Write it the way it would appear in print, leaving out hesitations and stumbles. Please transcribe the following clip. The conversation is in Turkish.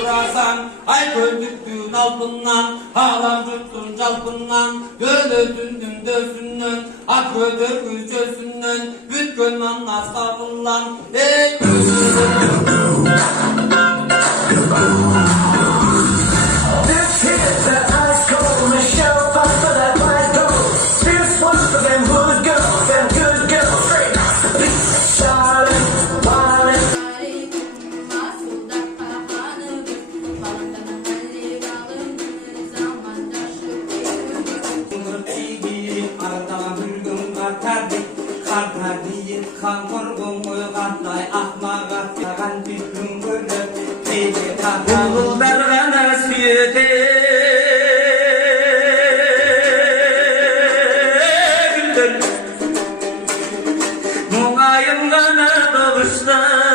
Uğrasan ay köldüktün alpından, ağlam tuttun calpından, göle dündün dösünden, ak öder gücösünden, bütkön mannas kavullan, ey Buldargana süyete güldür Muğayım gana doğuşta